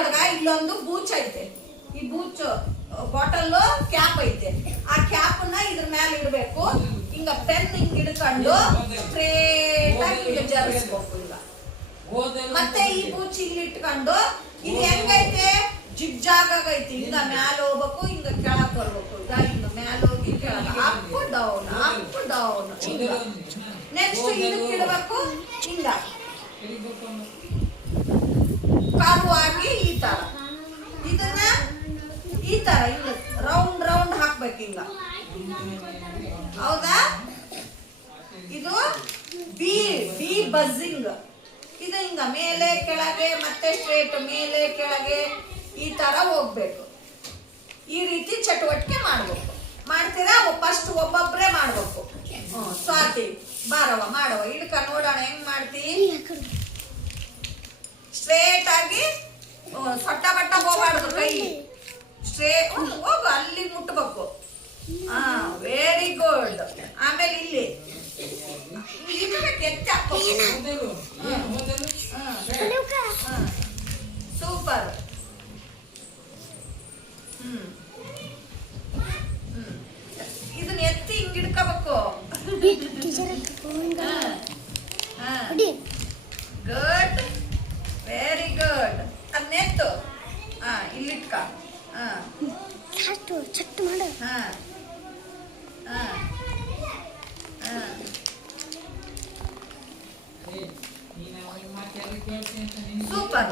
ಇಲ್ಲೊಳಗ ಇಲ್ಲೊಂದು ಬೂಚ್ ಐತೆ. ಈ ಬೂಚ್ ಬಾಟಲ್ ಕ್ಯಾಪ್ ಐತೆ. ಆ ಕ್ಯಾಪ್ ನ ಇದ್ರ ಮೇಲೆ ಇಡಬೇಕು. ಹಿಂಗ ಪೆನ್ ಹಿಂಗ್ ಹಿಡ್ಕೊಂಡು ಸ್ಟ್ರೇಟ್ ಆಗಿ ಹಿಂಗ ಜರಿಸ್ಬೇಕು. ಈಗ ಮತ್ತೆ ಈ ಬೂಚ್ ಇಲ್ಲಿ ಇಟ್ಕೊಂಡು ಇದು ಹೆಂಗೈತೆ ಜಿಗ್ಜಾಗ್ ಆಗೈತಿ. ಹಿಂಗ ಮ್ಯಾಲ ಹೋಗ್ಬೇಕು, ಹಿಂಗ ಕೆಳಗ್ ಬರ್ಬೇಕು. ಈಗ ಹಿಂಗ ಮ್ಯಾಲ ಹೋಗಿ ಕೆಳಗ up down up down. Next ಇದಕ್ಕೆ ಇಡಬೇಕು. ಹಿಂಗ ಕಾವು ಆಗಿ ಈ ತರ ಇದನ್ನ ಈ ತರ ಹಿಂಗ ರೌಂಡ್ ರೌಂಡ್ ಹಾಕ್ಬೇಕು. ಹಿಂಗ ಹೌದಾ? ಇದು ಬಿ ಬಿ ಬಜ್ಜಿಂಗ್. ಇದು ಹಿಂಗ ಮೇಲೆ ಕೆಳಗೆ ಮತ್ತೆ ಸ್ಟ್ರೇಟ್ ಮೇಲೆ ಕೆಳಗೆ ಈ ತರ ಹೋಗ್ಬೇಕು. ಈ ರೀತಿ ಚಟುವಟಿಕೆ ಮಾಡ್ಬೇಕು. ಮಾಡ್ತೀರಾ? ಫಸ್ಟ್ ಒಬ್ಬೊಬ್ರೆ ಮಾಡ್ಬೇಕು. ಸ್ವಾತಿ ಬಾರವ ಮಾಡವ. ಇಡ್ಕ ನೋಡೋಣ ಹೆಂಗ್ ಮಾಡ್ತಿ. ಸ್ಟ್ರೇಟ್ ಆಗಿ ಸೊಟ್ಟ ಬಟ್ಟ ಹೋಗ್ಬಾರ್ದು. ಕೈ ಸ್ಟ್ರೇಟ್ ಹೋಗು, ಅಲ್ಲಿ ಮುಟ್ಬೇಕು. Very good. ಆಮೇಲೆ ಇಲ್ಲಿ ಸೂಪರ್. ಇದನ್ನ ಎತ್ತಿ ಹಿಂಗ್ ಹಿಡ್ಕೋಬೇಕು. Good, very good. ಅದನ್ನೆತ್ತು ಇಲ್ಲಿಟ್ಕ. ಸೂಪರ್.